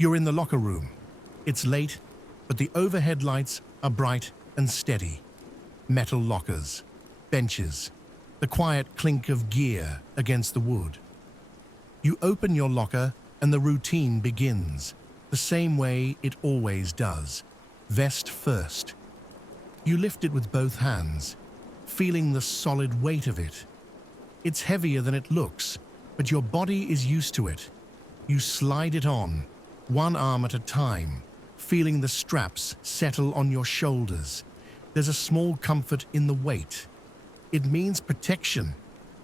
You're in the locker room. It's late, but the overhead lights are bright and steady. Metal lockers, benches, the quiet clink of gear against the wood. You open your locker and the routine begins, the same way it always does. Vest first. You lift it with both hands, feeling the solid weight of it. It's heavier than it looks, but your body is used to it. You slide it on, one arm at a time, feeling the straps settle on your shoulders. There's a small comfort in the weight. It means protection.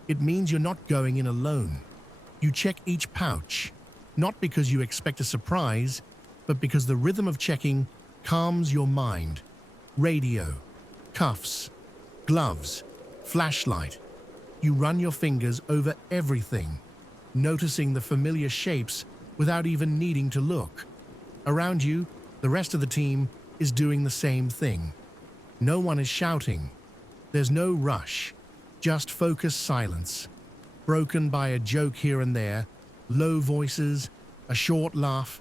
It means you're not going in alone. You check each pouch, not because you expect a surprise, but because the rhythm of checking calms your mind. Radio, cuffs, gloves, flashlight. You run your fingers over everything, noticing the familiar shapes without even needing to look. Around you, the rest of the team is doing the same thing. No one is shouting. There's no rush, just focused silence, broken by a joke here and there, low voices, a short laugh,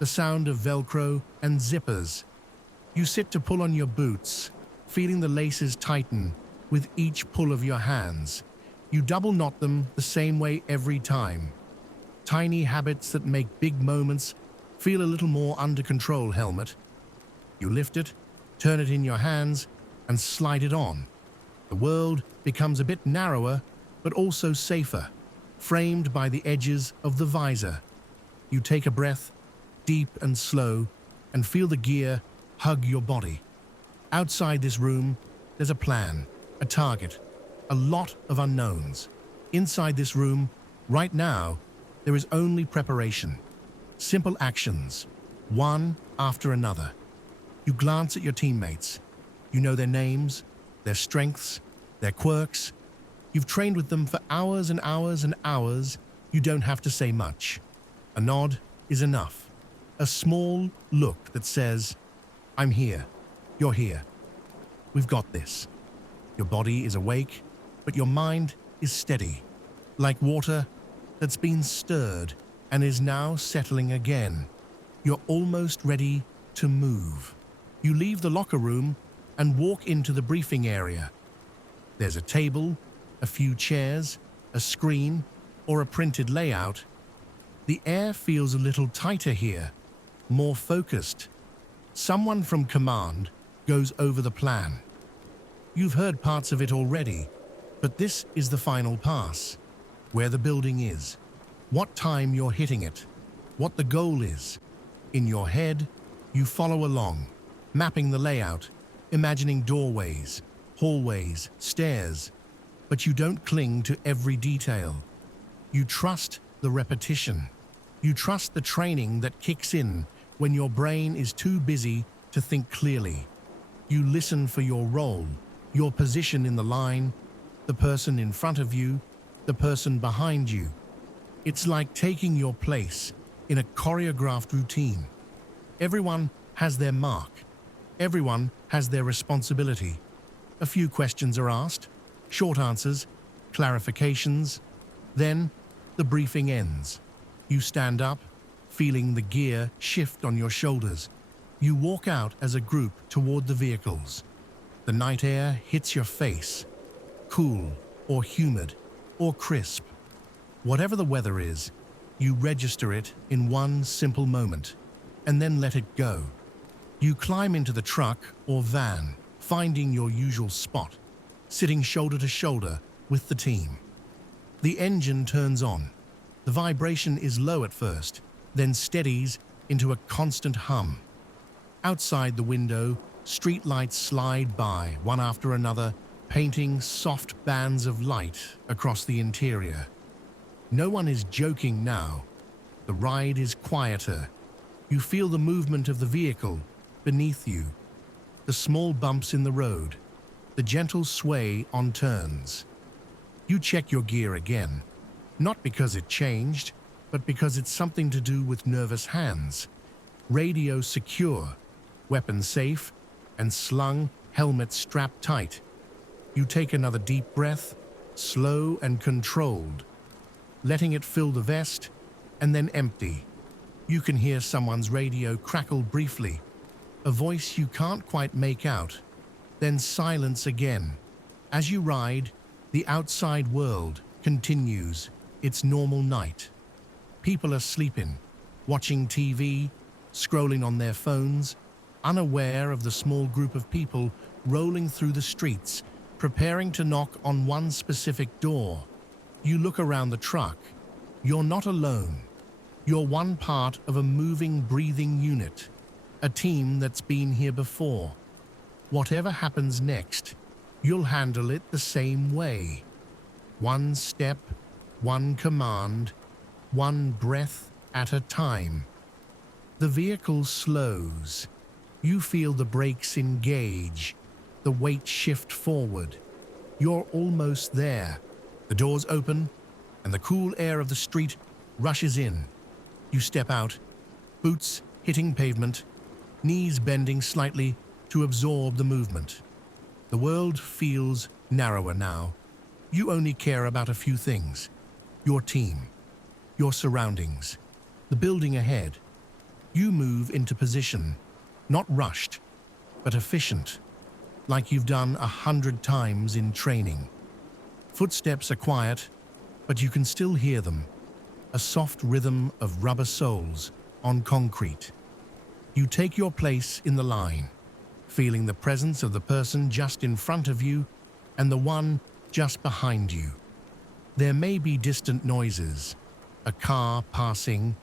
the sound of Velcro and zippers. You sit to pull on your boots, feeling the laces tighten with each pull of your hands. You double knot them the same way every time. Tiny habits that make big moments feel a little more under control, helmet. You lift it, turn it in your hands, and slide it on. The world becomes a bit narrower, but also safer, framed by the edges of the visor. You take a breath, deep and slow, and feel the gear hug your body. Outside this room, there's a plan, a target, a lot of unknowns. Inside this room, right now, there is only preparation. Simple actions, one after another. You glance at your teammates. You know their names, their strengths, their quirks. You've trained with them for hours and hours and hours. You don't have to say much. A nod is enough. A small look that says, I'm here, you're here. We've got this. Your body is awake, but your mind is steady, like water that's been stirred and is now settling again. You're almost ready to move. You leave the locker room and walk into the briefing area. There's a table, a few chairs, a screen, or a printed layout. The air feels a little tighter here, more focused. Someone from command goes over the plan. You've heard parts of it already, but this is the final pass. Where the building is, what time you're hitting it, what the goal is. In your head, you follow along, mapping the layout, imagining doorways, hallways, stairs, but you don't cling to every detail. You trust the repetition. You trust the training that kicks in when your brain is too busy to think clearly. You listen for your role, your position in the line, the person in front of you, the person behind you. It's like taking your place in a choreographed routine. Everyone has their mark. Everyone has their responsibility. A few questions are asked, short answers, clarifications. Then the briefing ends. You stand up, feeling the gear shift on your shoulders. You walk out as a group toward the vehicles. The night air hits your face, cool or humid or crisp. Whatever the weather is, you register it in one simple moment and then let it go. You climb into the truck or van, finding your usual spot, sitting shoulder to shoulder with the team. The engine turns on. The vibration is low at first, then steadies into a constant hum. Outside the window, streetlights slide by, one after another, painting soft bands of light across the interior. No one is joking now. The ride is quieter. You feel the movement of the vehicle beneath you, the small bumps in the road, the gentle sway on turns. You check your gear again, not because it changed, but because it's something to do with nervous hands. Radio secure, weapon safe, and slung, helmet strapped tight. You take another deep breath, slow and controlled, letting it fill the vest and then empty. You can hear someone's radio crackle briefly, a voice you can't quite make out, then silence again. As you ride, the outside world continues its normal night. People are sleeping, watching TV, scrolling on their phones, unaware of the small group of people rolling through the streets, preparing to knock on one specific door. You look around the truck. You're not alone. You're one part of a moving, breathing unit, a team that's been here before. Whatever happens next, you'll handle it the same way. One step, one command, one breath at a time. The vehicle slows. You feel the brakes engage, the weight shift forward. You're almost there. The doors open, and the cool air of the street rushes in. You step out, boots hitting pavement, knees bending slightly to absorb the movement. The world feels narrower now. You only care about a few things: your team, your surroundings, the building ahead. You move into position, not rushed, but efficient, like you've done 100 times in training. Footsteps are quiet, but you can still hear them, a soft rhythm of rubber soles on concrete. You take your place in the line, feeling the presence of the person just in front of you and the one just behind you. There may be distant noises, a car passing,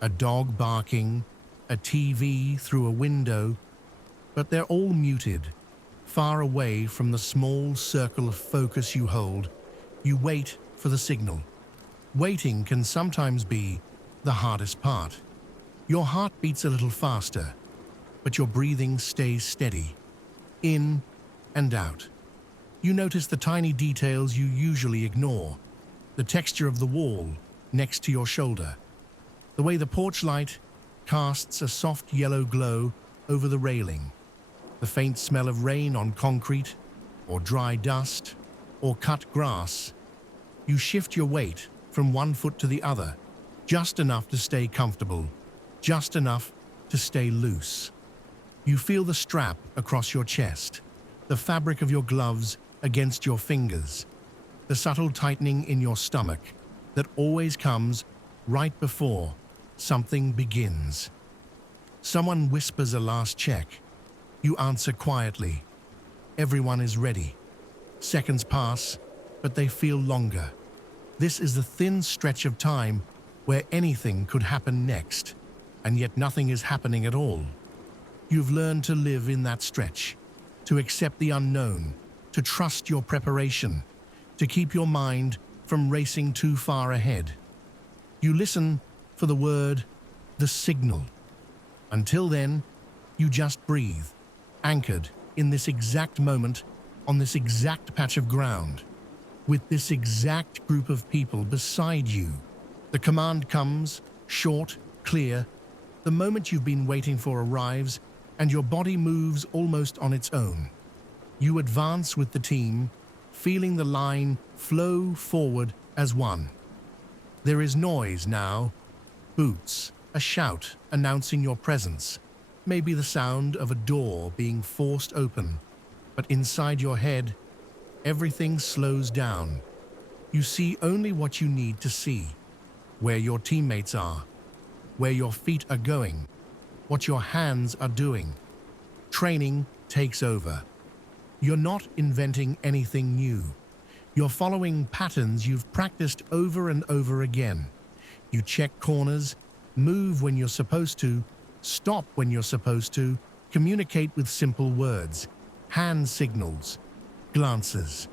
a dog barking, a TV through a window, but they're all muted, far away from the small circle of focus you hold. You wait for the signal. Waiting can sometimes be the hardest part. Your heart beats a little faster, but your breathing stays steady, in and out. You notice the tiny details you usually ignore, the texture of the wall next to your shoulder, the way the porch light casts a soft yellow glow over the railing, the faint smell of rain on concrete, or dry dust, or cut grass. You shift your weight from one foot to the other, just enough to stay comfortable, just enough to stay loose. You feel the strap across your chest, the fabric of your gloves against your fingers, the subtle tightening in your stomach that always comes right before something begins. Someone whispers a last check. You answer quietly. Everyone is ready. Seconds pass, but they feel longer. This is the thin stretch of time where anything could happen next, and yet nothing is happening at all. You've learned to live in that stretch, to accept the unknown, to trust your preparation, to keep your mind from racing too far ahead. You listen for the word, the signal. Until then, you just breathe, anchored in this exact moment, on this exact patch of ground, with this exact group of people beside you. The command comes, short, clear. The moment you've been waiting for arrives, and your body moves almost on its own. You advance with the team, feeling the line flow forward as one. There is noise now. Boots, a shout announcing your presence, maybe the sound of a door being forced open, but inside your head, everything slows down. You see only what you need to see, where your teammates are, where your feet are going, what your hands are doing. Training takes over. You're not inventing anything new. You're following patterns you've practiced over and over again. You check corners, move when you're supposed to, stop when you're supposed to, communicate with simple words, hand signals, glances.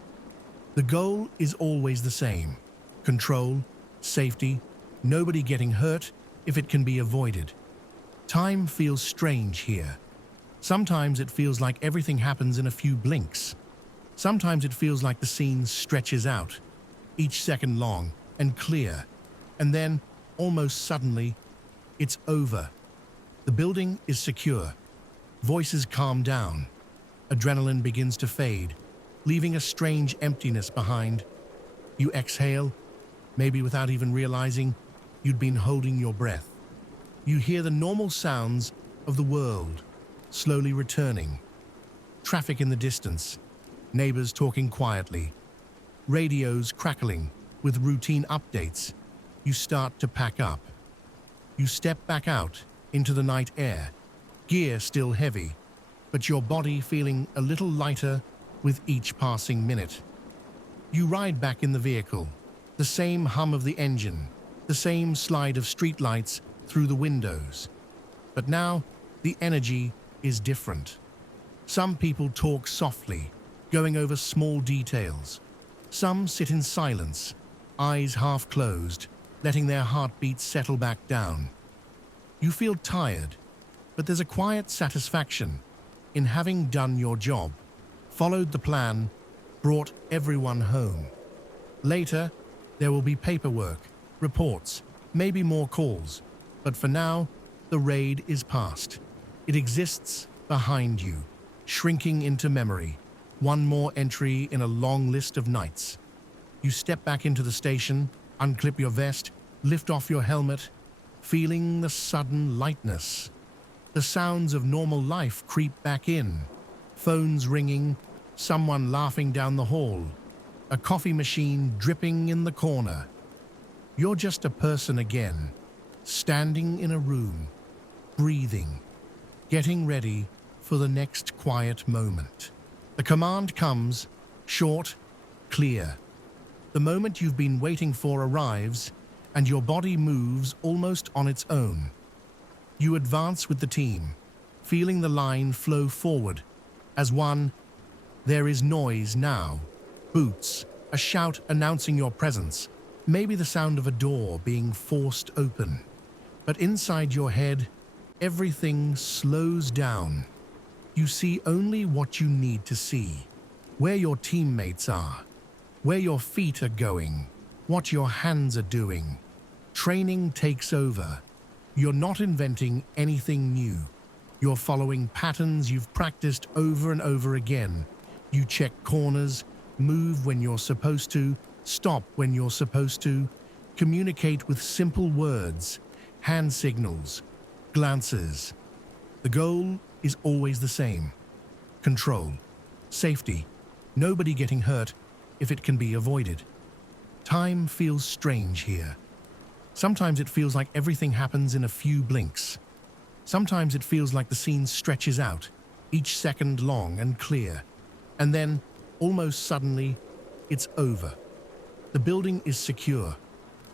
The goal is always the same: control, safety, nobody getting hurt if it can be avoided. Time feels strange here. Sometimes it feels like everything happens in a few blinks. Sometimes it feels like the scene stretches out, each second long and clear, and then, almost suddenly, it's over. The building is secure. Voices calm down. Adrenaline begins to fade, leaving a strange emptiness behind. You exhale, maybe without even realizing you'd been holding your breath. You hear the normal sounds of the world slowly returning. Traffic in the distance, neighbors talking quietly, radios crackling with routine updates. You start to pack up. You step back out into the night air, gear still heavy, but your body feeling a little lighter with each passing minute. You ride back in the vehicle, the same hum of the engine, the same slide of streetlights through the windows. But now, the energy is different. Some people talk softly, going over small details. Some sit in silence, eyes half closed, letting their heartbeats settle back down. You feel tired, but there's a quiet satisfaction in having done your job, followed the plan, brought everyone home. Later, there will be paperwork, reports, maybe more calls, but for now, the raid is past. It exists behind you, shrinking into memory, one more entry in a long list of nights. You step back into the station, unclip your vest, lift off your helmet, feeling the sudden lightness. The sounds of normal life creep back in. Phones ringing, someone laughing down the hall, a coffee machine dripping in the corner. You're just a person again, standing in a room, breathing, getting ready for the next quiet moment. The command comes, short, clear. The moment you've been waiting for arrives, and your body moves almost on its own. You advance with the team, feeling the line flow forward. As one, there is noise now. Boots, a shout announcing your presence, maybe the sound of a door being forced open. But inside your head, everything slows down. You see only what you need to see, where your teammates are, where your feet are going, what your hands are doing. Training takes over. You're not inventing anything new. You're following patterns you've practiced over and over again. You check corners, move when you're supposed to, stop when you're supposed to, communicate with simple words, hand signals, glances. The goal is always the same. Control, safety, nobody getting hurt if it can be avoided. Time feels strange here. Sometimes it feels like everything happens in a few blinks. Sometimes it feels like the scene stretches out, each second long and clear. And then, almost suddenly, it's over. The building is secure.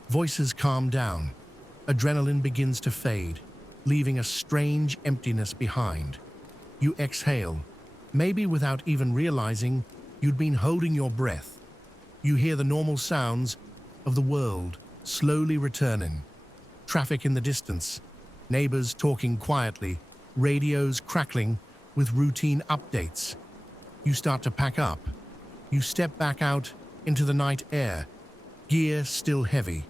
Voices calm down. Adrenaline begins to fade, leaving a strange emptiness behind. You exhale, maybe without even realizing you'd been holding your breath. You hear the normal sounds of the world slowly returning. Traffic in the distance, neighbors talking quietly, radios crackling with routine updates. You start to pack up. You step back out into the night air, gear still heavy,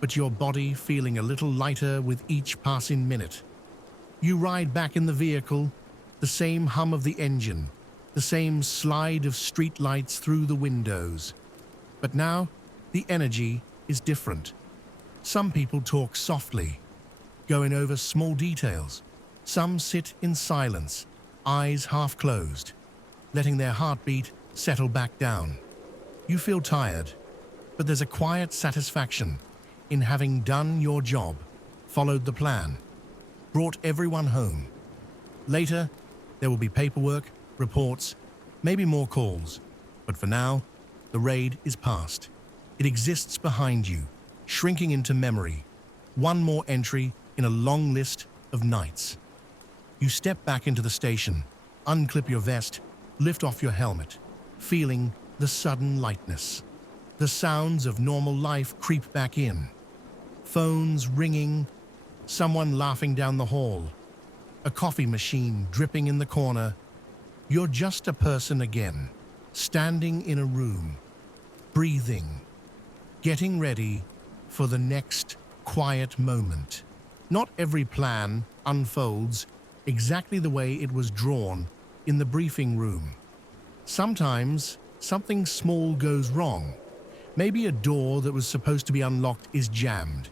but your body feeling a little lighter with each passing minute. You ride back in the vehicle, the same hum of the engine, the same slide of streetlights through the windows. But now, the energy is different. Some people talk softly, going over small details. Some sit in silence, eyes half closed, letting their heartbeat settle back down. You feel tired, but there's a quiet satisfaction in having done your job, followed the plan, brought everyone home. Later, there will be paperwork, reports, maybe more calls, but for now, the raid is past. It exists behind you, shrinking into memory, one more entry in a long list of nights. You step back into the station, unclip your vest, lift off your helmet, feeling the sudden lightness. The sounds of normal life creep back in. Phones ringing, someone laughing down the hall, a coffee machine dripping in the corner. You're just a person again, standing in a room, breathing, getting ready for the next quiet moment. Not every plan unfolds exactly the way it was drawn in the briefing room. Sometimes something small goes wrong. Maybe a door that was supposed to be unlocked is jammed.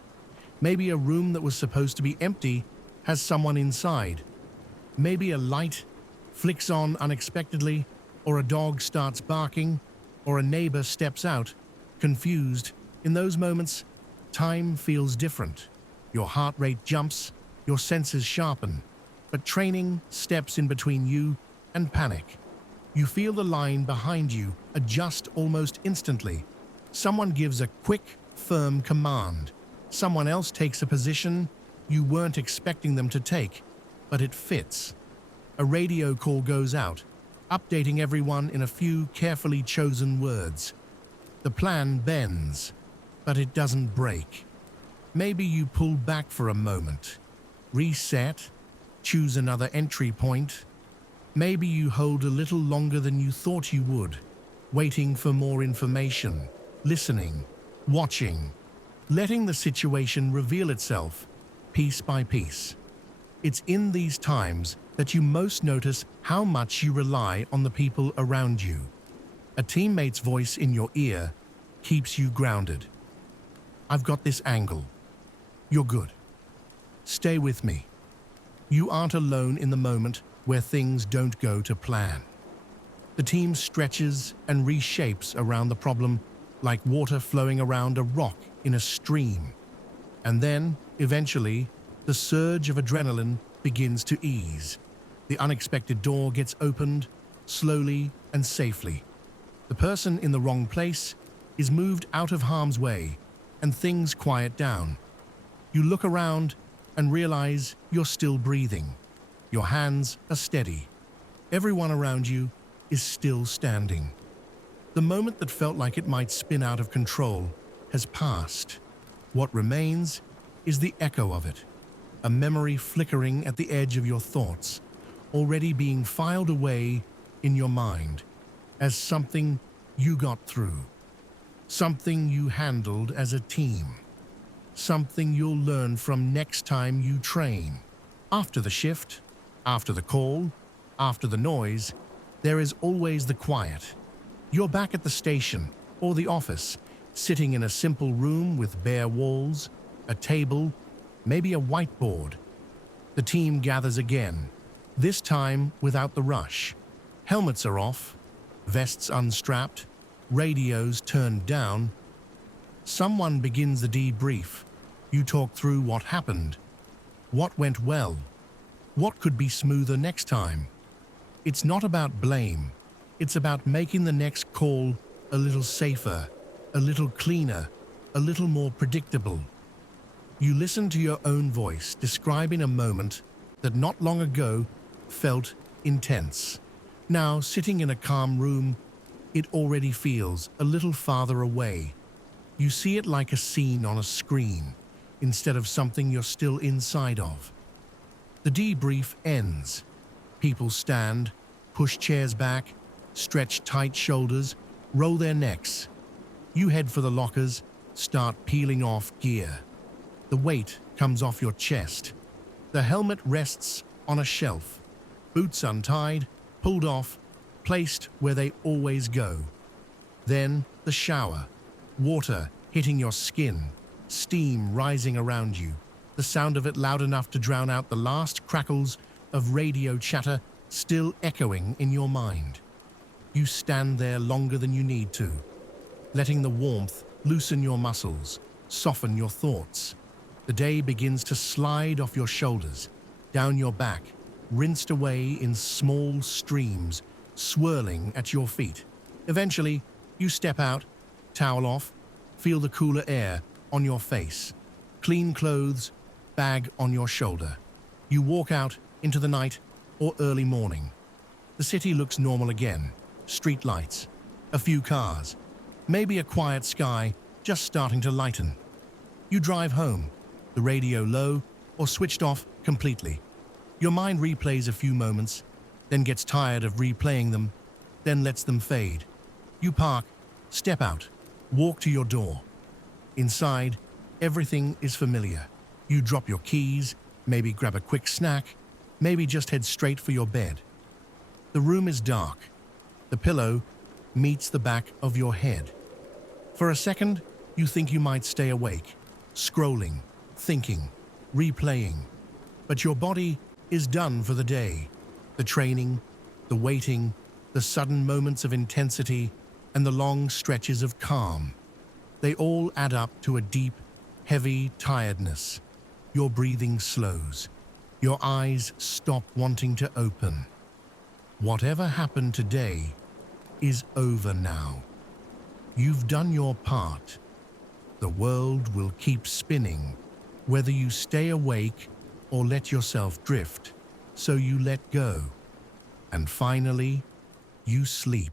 Maybe a room that was supposed to be empty has someone inside. Maybe a light flicks on unexpectedly, or a dog starts barking, or a neighbor steps out, confused. In those moments, time feels different. Your heart rate jumps, your senses sharpen, but training steps in between you and panic. You feel the line behind you adjust almost instantly. Someone gives a quick, firm command. Someone else takes a position you weren't expecting them to take, but it fits. A radio call goes out, updating everyone in a few carefully chosen words. The plan bends, but it doesn't break. Maybe you pull back for a moment, reset, choose another entry point. Maybe you hold a little longer than you thought you would, waiting for more information, listening, watching, letting the situation reveal itself piece by piece. It's in these times that you most notice how much you rely on the people around you. A teammate's voice in your ear keeps you grounded. I've got this angle. You're good. Stay with me. You aren't alone in the moment where things don't go to plan. The team stretches and reshapes around the problem like water flowing around a rock in a stream. And then, eventually, the surge of adrenaline begins to ease. The unexpected door gets opened, slowly and safely. The person in the wrong place is moved out of harm's way, and things quiet down. You look around and realize you're still breathing. Your hands are steady. Everyone around you is still standing. The moment that felt like it might spin out of control has passed. What remains is the echo of it, a memory flickering at the edge of your thoughts, already being filed away in your mind as something you got through, something you handled as a team, something you'll learn from next time you train. After the shift, after the call, after the noise, there is always the quiet. You're back at the station or the office, sitting in a simple room with bare walls, a table, maybe a whiteboard. The team gathers again, this time without the rush. Helmets are off, vests unstrapped, radios turned down. Someone begins the debrief. You talk through what happened, what went well, what could be smoother next time. It's not about blame. It's about making the next call a little safer, a little cleaner, a little more predictable. You listen to your own voice describing a moment that not long ago felt intense. Now, sitting in a calm room, it already feels a little farther away. You see it like a scene on a screen, instead of something you're still inside of. The debrief ends. People stand, push chairs back, stretch tight shoulders, roll their necks. You head for the lockers, start peeling off gear. The weight comes off your chest. The helmet rests on a shelf. Boots untied, pulled off, placed where they always go. Then the shower. Water hitting your skin, steam rising around you, the sound of it loud enough to drown out the last crackles of radio chatter still echoing in your mind. You stand there longer than you need to, letting the warmth loosen your muscles, soften your thoughts. The day begins to slide off your shoulders, down your back, rinsed away in small streams, swirling at your feet. Eventually, you step out, towel off, feel the cooler air on your face, clean clothes, bag on your shoulder. You walk out into the night or early morning. The city looks normal again. Street lights, a few cars, maybe a quiet sky just starting to lighten. You drive home, the radio low or switched off completely. Your mind replays a few moments, then gets tired of replaying them, then lets them fade. You park, step out, walk to your door. Inside, everything is familiar. You drop your keys, maybe grab a quick snack, maybe just head straight for your bed. The room is dark. The pillow meets the back of your head. For a second, you think you might stay awake, scrolling, thinking, replaying. But your body is done for the day. The training, the waiting, the sudden moments of intensity, and the long stretches of calm. They all add up to a deep, heavy tiredness. Your breathing slows. Your eyes stop wanting to open. Whatever happened today is over now. You've done your part. The world will keep spinning, whether you stay awake or let yourself drift, so you let go. And finally, you sleep.